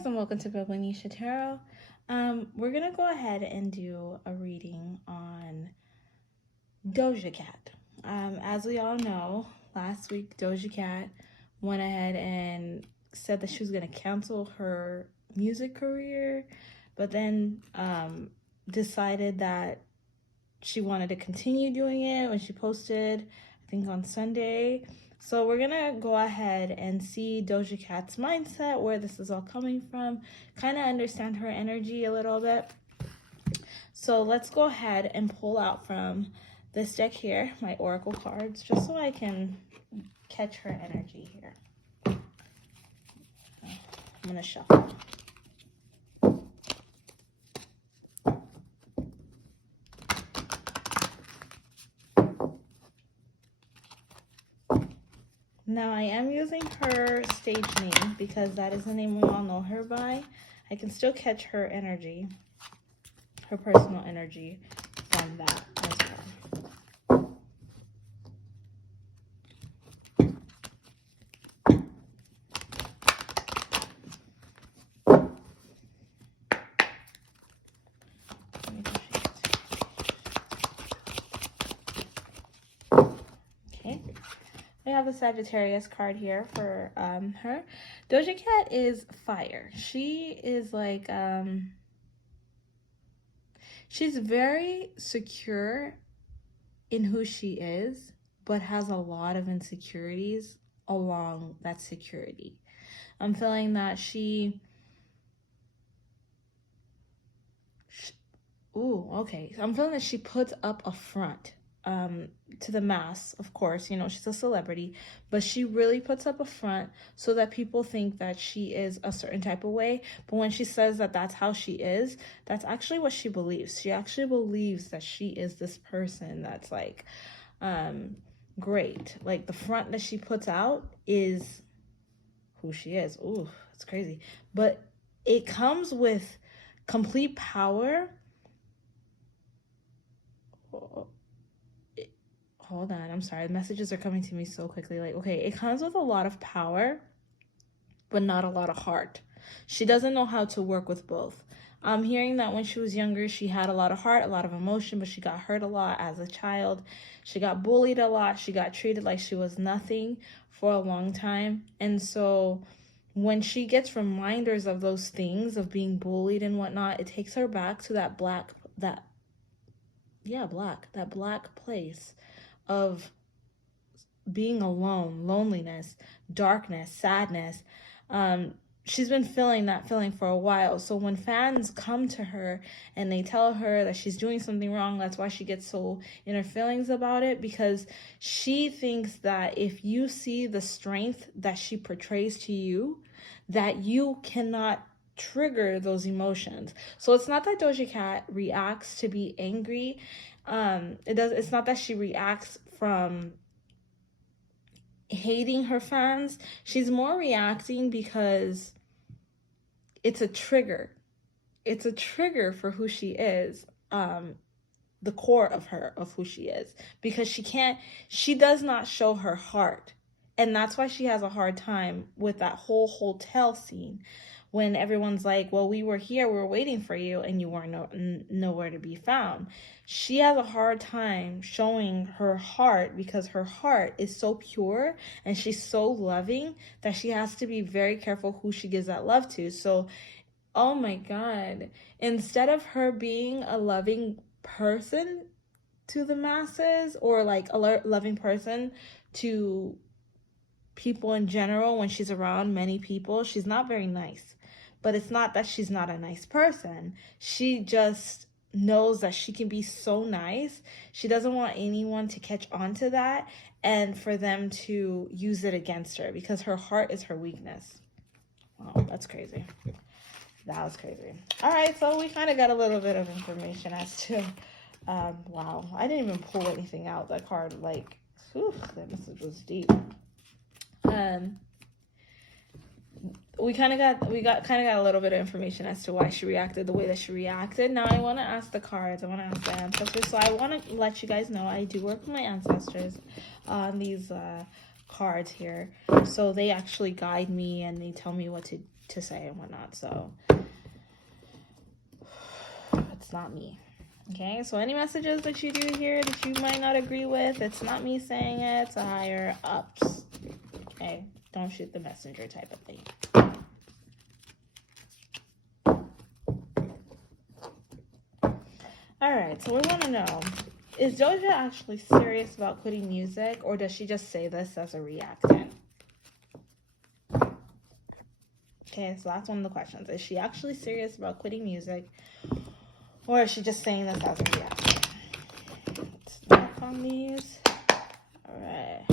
guys, and welcome to Bobo-Nesha Tarot. We're gonna go ahead and do a reading on DOJA CAT. As we all know, last week DOJA CAT went ahead and said that she was gonna cancel her music career, but then decided that she wanted to continue doing it when she posted, I think on Sunday. So we're gonna go ahead and see DOJA CAT's mindset, where this is all coming from, kind of understand her energy a little bit. So let's go ahead and pull out from this deck here, my oracle cards, just so I can catch her energy here. I'm gonna shuffle. Now, I am using her stage name because that is the name we all know her by. I can still catch her energy, her personal energy from that as well. Okay. I have a Sagittarius card here for her. DOJA CAT is fire. She is like, she's very secure in who she is, but has a lot of insecurities along that security. I'm feeling that I'm feeling that she puts up a front to the mass, of course, you know, she's a celebrity, but she really puts up a front so that people think that she is a certain type of way. But when she says that that's how she is, that's actually what she believes. She actually believes that she is this person that's like great. Like, the front that she puts out is who she is. Ooh, it's crazy. But it comes with complete power. Hold on, I'm sorry. Messages are coming to me so quickly. Like, okay, it comes with a lot of power, but not a lot of heart. She doesn't know how to work with both. I'm hearing that when she was younger, she had a lot of heart, a lot of emotion, but she got hurt a lot as a child. She got bullied a lot. She got treated like she was nothing for a long time. And so when she gets reminders of those things, of being bullied and whatnot, it takes her back to that black place of being alone, loneliness, darkness, sadness. She's been feeling that feeling for a while. So when fans come to her and they tell her that she's doing something wrong, that's why she gets so in her feelings about it, because she thinks that if you see the strength that she portrays to you, that you cannot trigger those emotions. So it's not that DOJA CAT reacts to be angry. It's not that she reacts from hating her fans. She's more reacting because it's a trigger. It's a trigger for who she is, the core of her, of who she is, because she does not show her heart. And that's why she has a hard time with that whole hotel scene, when everyone's like, well, we were here, we were waiting for you, and you weren't nowhere to be found. She has a hard time showing her heart because her heart is so pure and she's so loving that she has to be very careful who she gives that love to. So, oh my God, instead of her being a loving person to the masses, or like a loving person to people in general, when she's around many people, she's not very nice. But it's not that she's not a nice person. She just knows that she can be so nice. She doesn't want anyone to catch on to that and for them to use it against her, because her heart is her weakness. Wow, that's crazy. That was crazy. All right, so we kind of got a little bit of information as to, wow, I didn't even pull anything out. That card, like, whew, that message was deep. We kind of got a little bit of information as to why she reacted the way that she reacted. Now I want to ask the cards. I want to ask the ancestors. So I want to let you guys know I do work with my ancestors on these cards here. So they actually guide me and they tell me what to say and whatnot. So it's not me. Okay, so any messages that you do here that you might not agree with, it's not me saying it, it's a higher ups. Okay, don't shoot the messenger type of thing. All right, so we want to know, is Doja actually serious about quitting music, or does she just say this as a reactant? Okay, so that's one of the questions. Is she actually serious about quitting music, or is she just saying this as a reaction? Let's knock on these. All right.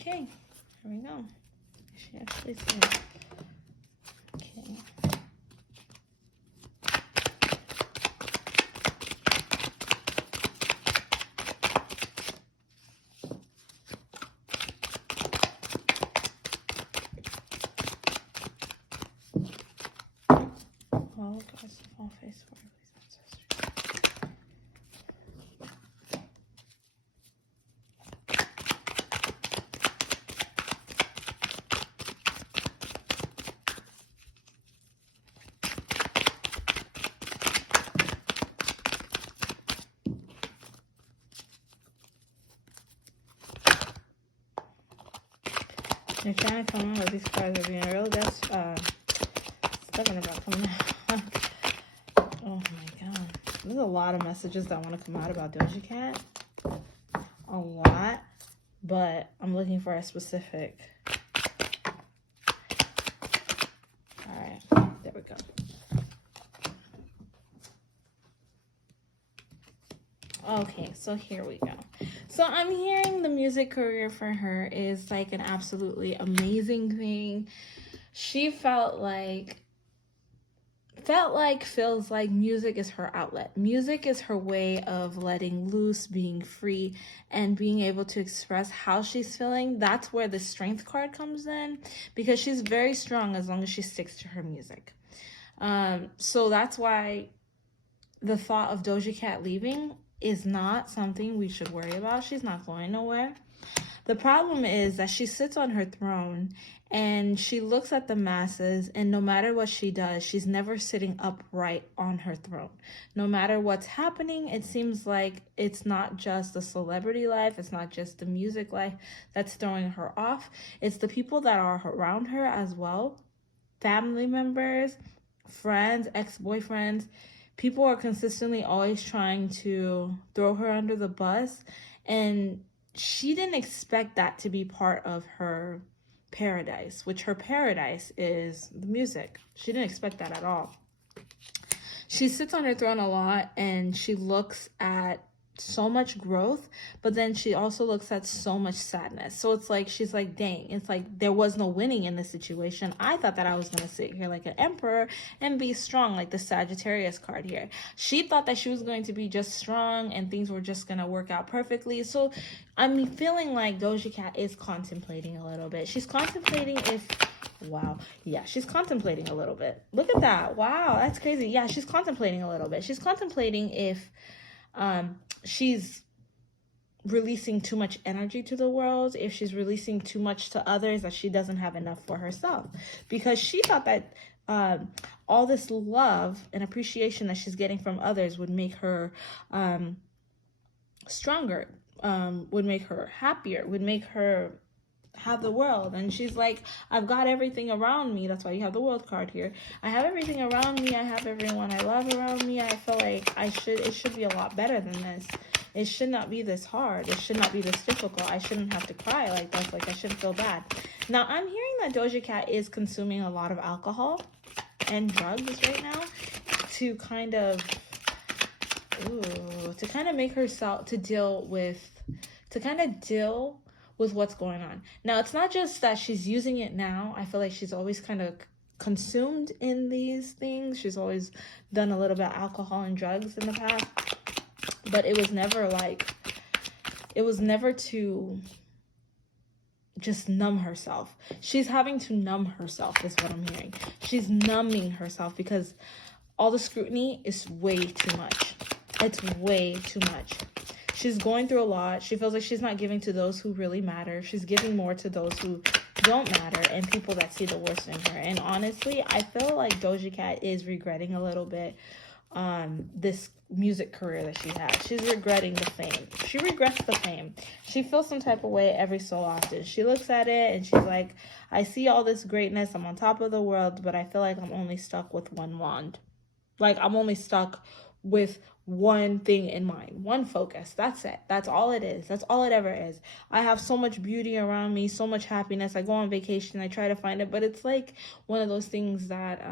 Okay, here we go. She actually said, okay. Oh, guys, fall face for please, ancestors. You're trying to come out with these cards are being real. That's stubborn about coming out. Oh my god. There's a lot of messages that want to come out about Doja Cat. A lot. But I'm looking for a specific. Alright. There we go. Okay, so here we go. So I'm hearing the music career for her is like an absolutely amazing thing. She feels like music is her outlet. Music is her way of letting loose, being free, and being able to express how she's feeling. That's where the strength card comes in, because she's very strong as long as she sticks to her music. So that's why the thought of Doja Cat leaving is not something we should worry about. She's not going nowhere. The problem is that she sits on her throne and she looks at the masses, and no matter what she does, she's never sitting upright on her throne. No matter what's happening, it seems like it's not just the celebrity life, it's not just the music life that's throwing her off. It's the people that are around her as well. Family members, friends, ex-boyfriends. People are consistently always trying to throw her under the bus, and she didn't expect that to be part of her paradise, which her paradise is the music. She didn't expect that at all. She sits on her throne a lot, and she looks at so much growth, but then she also looks at so much sadness. So it's like, she's like, dang, it's like there was no winning in this situation. I thought that I was going to sit here like an emperor and be strong, like the Sagittarius card here. She thought that she was going to be just strong and things were just going to work out perfectly. So I'm feeling like Doja Cat is contemplating a little bit. She's contemplating if, wow, yeah, she's contemplating a little bit. Look at that. Wow, that's crazy. Yeah, she's contemplating a little bit. She's contemplating if she's releasing too much energy to the world, if she's releasing too much to others, that she doesn't have enough for herself. Because she thought that all this love and appreciation that she's getting from others would make her stronger, would make her happier, would make her have the world. And she's like, I've got everything around me. That's why you have the world card here. I have everything around me. I have everyone I love around me. I feel like it should be a lot better than this. It should not be this hard. It should not be this difficult. I shouldn't have to cry like this. Like, I shouldn't feel bad. Now, I'm hearing that Doja Cat is consuming a lot of alcohol and drugs right now to kind of make herself deal with what's going on. Now, it's not just that she's using it now. I feel like she's always kind of consumed in these things. She's always done a little bit of alcohol and drugs in the past, but it was never to just numb herself. She's having to numb herself is what I'm hearing. She's numbing herself because all the scrutiny is way too much. It's way too much. She's going through a lot. She feels like she's not giving to those who really matter. She's giving more to those who don't matter and people that see the worst in her. And honestly, I feel like Doja Cat is regretting a little bit this music career that she has. She's regretting the fame. She regrets the fame. She feels some type of way every so often. She looks at it and she's like, I see all this greatness. I'm on top of the world, but I feel like I'm only stuck with one wand. Like, I'm only stuck with one thing in mind, one focus. That's it. That's all it is. That's all it ever is. I have so much beauty around me, so much happiness. I go on vacation, I try to find it, but it's like one of those things that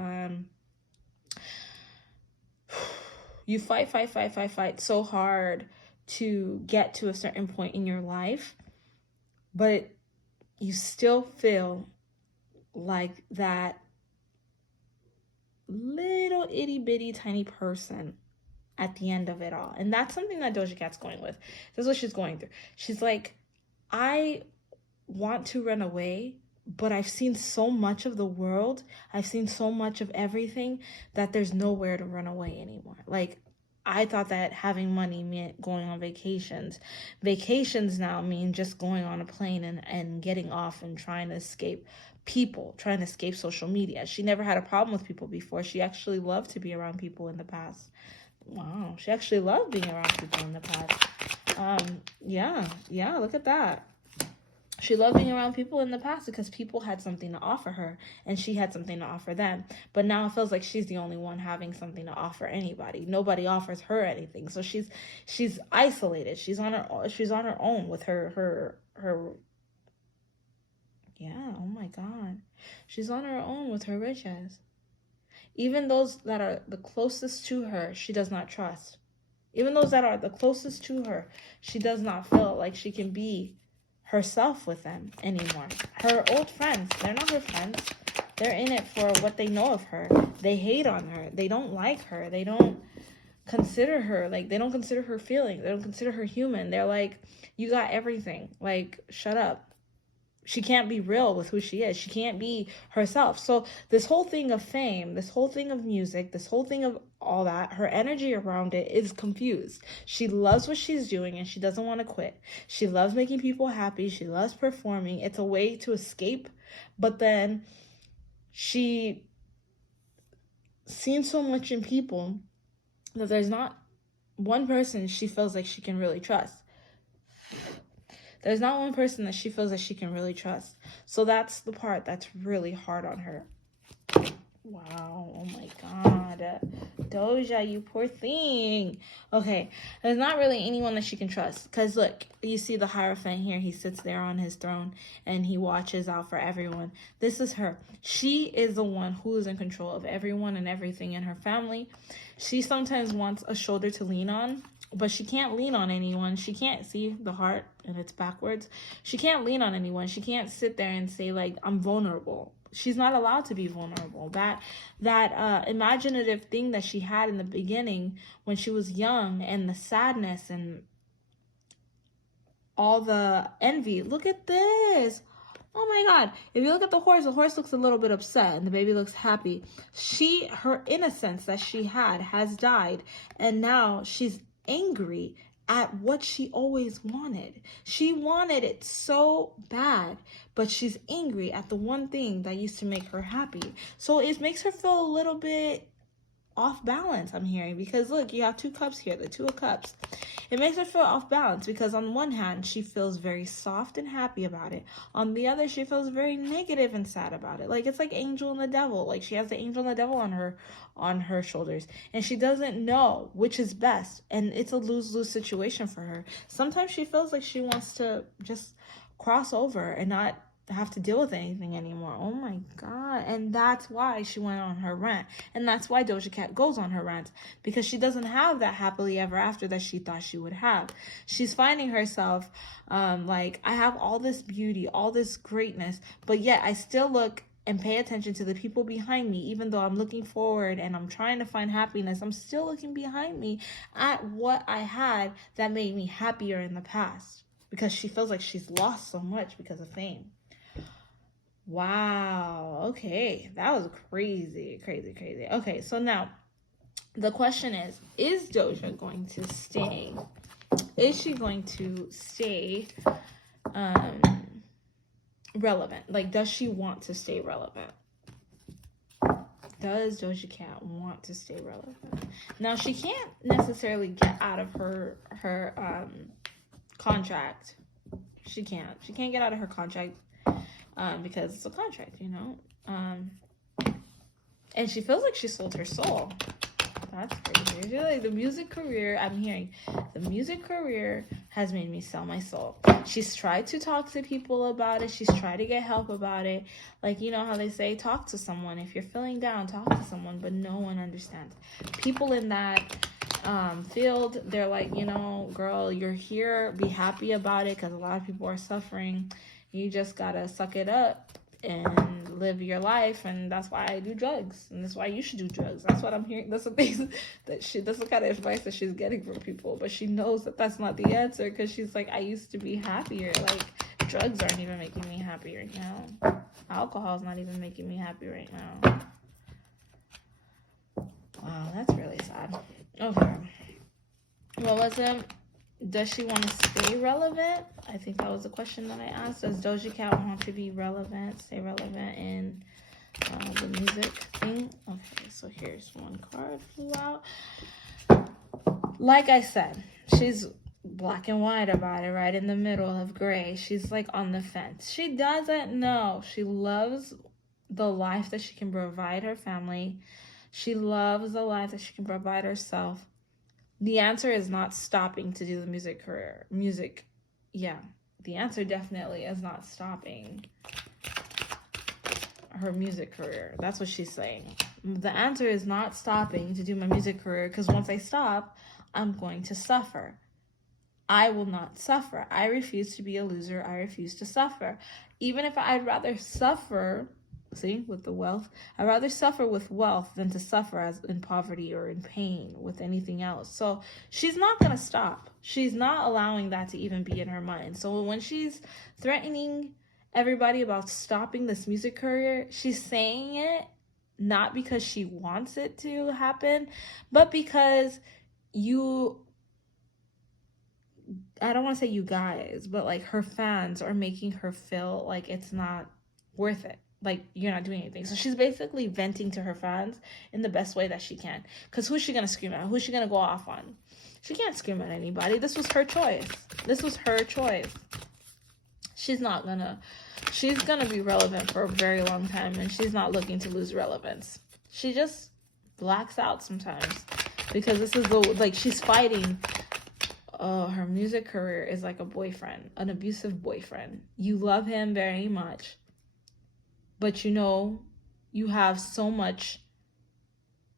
you fight so hard to get to a certain point in your life, but you still feel like that little itty bitty tiny person at the end of it all. And that's something that Doja Cat's going with. This is what she's going through. She's like, I want to run away, but I've seen so much of the world. I've seen so much of everything that there's nowhere to run away anymore. Like, I thought that having money meant going on vacations. Vacations now mean just going on a plane and getting off and trying to escape people, trying to escape social media. She never had a problem with people before. She actually loved to be around people in the past. Wow, she actually loved being around people in the past. Yeah, look at that. She loved being around people in the past because people had something to offer her and she had something to offer them. But now it feels like she's the only one having something to offer anybody. Nobody offers her anything. So she's isolated. She's on her own with her yeah, oh my God. She's on her own with her riches. Even those that are the closest to her, she does not trust. Even those that are the closest to her, she does not feel like she can be herself with them anymore. Her old friends, they're not her friends. They're in it for what they know of her. They hate on her. They don't like her. They don't consider her, like, they don't consider her feelings. They don't consider her human. They're like, you got everything. Like, shut up. She can't be real with who she is. She can't be herself. So this whole thing of fame, this whole thing of music, this whole thing of all that, her energy around it is confused. She loves what she's doing and she doesn't want to quit. She loves making people happy. She loves performing. It's a way to escape. But then she seen so much in people that there's not one person she feels like she can really trust. There's not one person that she feels that she can really trust. So that's the part that's really hard on her. Wow. Oh my God. Doja, you poor thing. Okay. There's not really anyone that she can trust. Because look, you see the Hierophant here. He sits there on his throne and he watches out for everyone. This is her. She is the one who is in control of everyone and everything in her family. She sometimes wants a shoulder to lean on, but she can't lean on anyone. She can't see the heart and it's backwards. She can't lean on anyone. She can't sit there and say, like, I'm vulnerable. She's not allowed to be vulnerable. That imaginative thing that she had in the beginning when she was young, and the sadness and all the envy. Look at this. Oh my God. If you look at the horse looks a little bit upset and the baby looks happy. Her innocence that she had has died, and now she's angry at what she always wanted. She wanted it so bad, but she's angry at the one thing that used to make her happy. So it makes her feel a little bit off balance, I'm hearing, because look, you have two cups here, the Two of Cups. It makes her feel off balance because on one hand, she feels very soft and happy about it. On the other, she feels very negative and sad about it. Like, it's like angel and the devil. Like, she has the angel and the devil on her shoulders, and she doesn't know which is best, and it's a lose-lose situation for her. Sometimes she feels like she wants to just cross over and not have to deal with anything anymore. Oh my God. And that's why she went on her rant. And that's why Doja Cat goes on her rant, because she doesn't have that happily ever after that she thought she would have. She's finding herself like, I have all this beauty, all this greatness, but yet I still look and pay attention to the people behind me. Even though I'm looking forward and I'm trying to find happiness, I'm still looking behind me at what I had that made me happier in the past, because she feels like she's lost so much because of fame. Wow. Okay. That was crazy. Okay. So now the question is Doja going to stay? Is she going to stay relevant? Like, does she want to stay relevant? Does Doja Cat want to stay relevant? Now, she can't necessarily get out of her contract. She can't get out of her contract because it's a contract, you know. And she feels like she sold her soul. That's crazy. I feel like the music career, I'm hearing, the music career has made me sell my soul. She's tried to talk to people about it. She's tried to get help about it. Like, you know how they say, talk to someone. If you're feeling down, talk to someone. But no one understands. People in that field, they're like, you know, girl, you're here. Be happy about it, because a lot of people are suffering. You just got to suck it up and live your life. And that's why I do drugs, and that's why you should do drugs. That's what I'm hearing. That's the things that's the kind of advice that she's getting from people. But she knows that that's not the answer, because she's like, I used to be happier. Like, drugs aren't even making me happy right now. Alcohol's not even making me happy right now. Wow, that's really sad. Okay, what was it? Does she want to stay relevant? I think that was the question that I asked. Does Doja Cat want to be relevant, stay relevant in the music thing? Okay, so here's one card flew out. Like I said, she's black and white about it, right in the middle of gray. She's like on the fence. She doesn't know. She loves the life that she can provide her family. She loves the life that she can provide herself. The answer is not stopping to do the music career. The answer definitely is not stopping her music career. That's what she's saying. The answer is not stopping to do my music career, because once I stop, I'm going to suffer. I will not suffer. I refuse to be a loser. I refuse to suffer. Even if I'd rather suffer, see, with the wealth, I'd rather suffer with wealth than to suffer as in poverty or in pain with anything else. So she's not going to stop. She's not allowing that to even be in her mind. So when she's threatening everybody about stopping this music career, she's saying it not because she wants it to happen, but because I don't want to say you guys, but like her fans are making her feel like it's not worth it. Like, you're not doing anything. So she's basically venting to her fans in the best way that she can. Because who's she going to scream at? Who's she going to go off on? She can't scream at anybody. This was her choice. She's going to be relevant for a very long time, and she's not looking to lose relevance. She just blacks out sometimes, because this is she's fighting. Oh, her music career is like a boyfriend, an abusive boyfriend. You love him very much, but you know, you have so much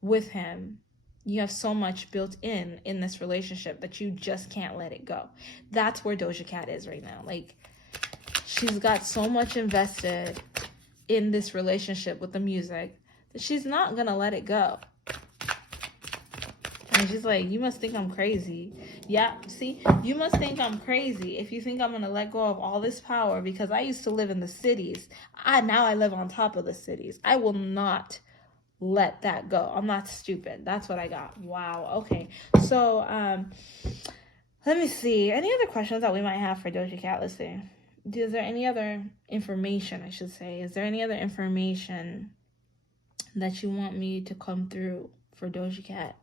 with him. You have so much built in this relationship that you just can't let it go. That's where Doja Cat is right now. Like, she's got so much invested in this relationship with the music that she's not going to let it go. And she's like, you must think I'm crazy. Yeah, see, you must think I'm crazy if you think I'm going to let go of all this power, because I used to live in the cities. Now I live on top of the cities. I will not let that go. I'm not stupid. That's what I got. Wow. Okay. So, let me see. Any other questions that we might have for Doja Cat? Let's see. Is there any other information, I should say? Is there any other information that you want me to come through for Doja Cat?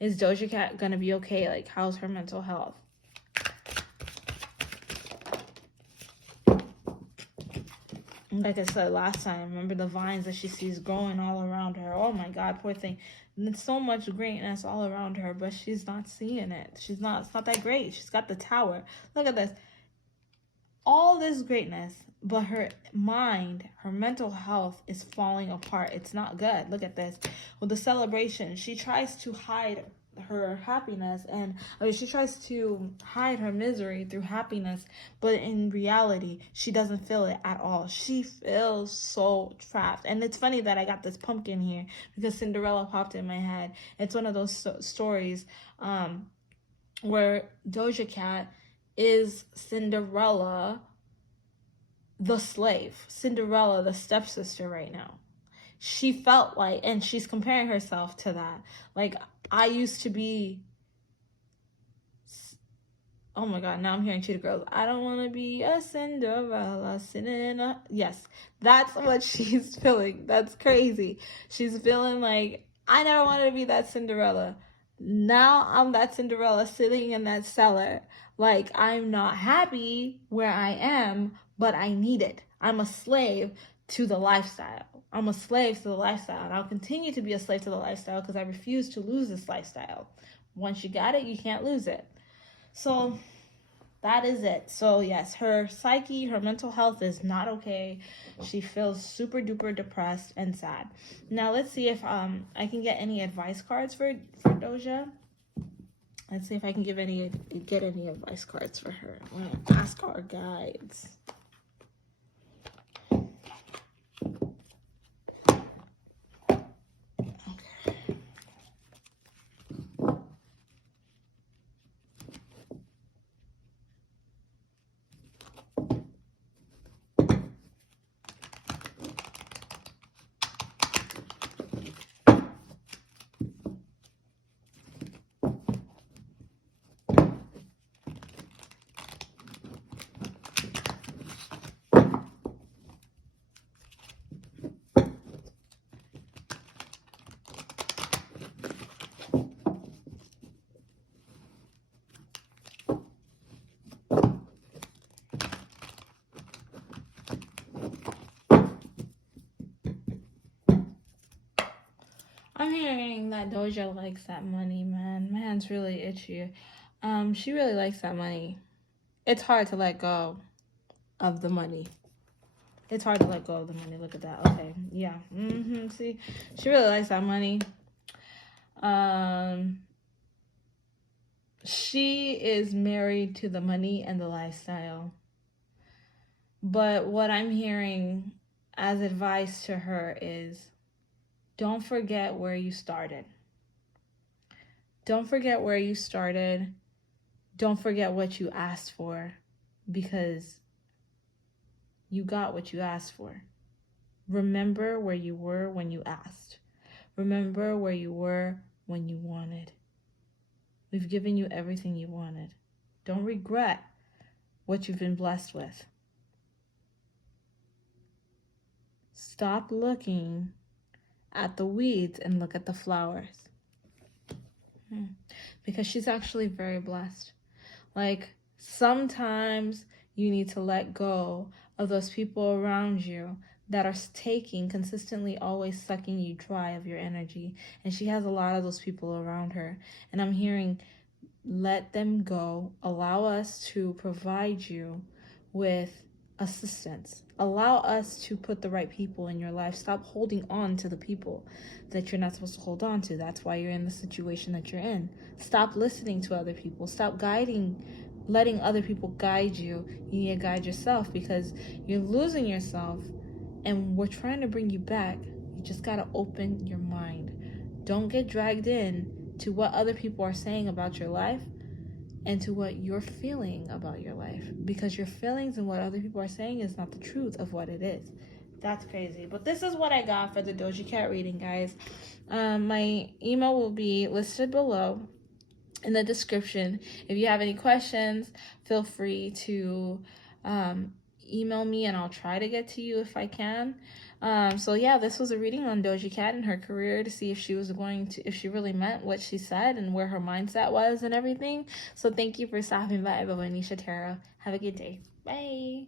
Is Doja Cat gonna be okay? Like, how's her mental health? Like I said last time, remember the vines that she sees growing all around her. Oh my God, poor thing. And there's so much greatness all around her, but she's not seeing it. It's not that great. She's got the tower. Look at this. All this greatness, but her mind, her mental health is falling apart. It's not good. Look at this. With the celebration, she tries to hide her happiness, and I mean, she tries to hide her misery through happiness, but in reality she doesn't feel it at all. She feels so trapped. And it's funny that I got this pumpkin here because Cinderella popped in my head. It's one of those stories where Doja Cat is Cinderella the slave, Cinderella the stepsister right now. She felt like, and she's comparing herself to that. Like, I used to be, oh my God, now I'm hearing Cheetah Girls. I don't want to be a Cinderella sitting in a, yes, that's what she's feeling. That's crazy. She's feeling like, I never wanted to be that Cinderella. Now I'm that Cinderella sitting in that cellar. Like, I'm not happy where I am, but I need it. I'm a slave to the lifestyle. I'm a slave to the lifestyle, and I'll continue to be a slave to the lifestyle because I refuse to lose this lifestyle. Once you got it, you can't lose it. So that is it. So yes, her psyche, her mental health is not okay. She feels super duper depressed and sad. Now let's see if I can get any advice cards for Doja. Let's see if I can get any advice cards for her. I'm gonna ask our guides. I'm hearing that Doja likes that money, man. Man's really itchy. She really likes that money. It's hard to let go of the money. It's hard to let go of the money. Look at that. Okay, yeah. See, she really likes that money. She is married to the money and the lifestyle. But what I'm hearing as advice to her is, don't forget where you started. Don't forget where you started. Don't forget what you asked for, because you got what you asked for. Remember where you were when you asked. Remember where you were when you wanted. We've given you everything you wanted. Don't regret what you've been blessed with. Stop looking at the weeds and look at the flowers. Because she's actually very blessed. Like, sometimes you need to let go of those people around you that are consistently always sucking you dry of your energy. And she has a lot of those people around her. And I'm hearing, let them go. Allow us to provide you with assistance. Allow us to put the right people in your life. Stop holding on to the people that you're not supposed to hold on to. That's why you're in the situation that you're in. Stop listening to other people. Stop letting other people guide you. You need to guide yourself, because you're losing yourself, and we're trying to bring you back. You just got to open your mind. Don't get dragged in to what other people are saying about your life and to what you're feeling about your life, because your feelings and what other people are saying is not the truth of what it is. That's crazy. But this is what I got for the Doja Cat reading, guys. My email will be listed below in the description. If you have any questions, feel free to email me, and I'll try to get to you if I can. So yeah, this was a reading on Doja Cat and her career, to see if she really meant what she said and where her mindset was and everything. So thank you for stopping by Bobo-Nesha Tarot. Have a good day. Bye.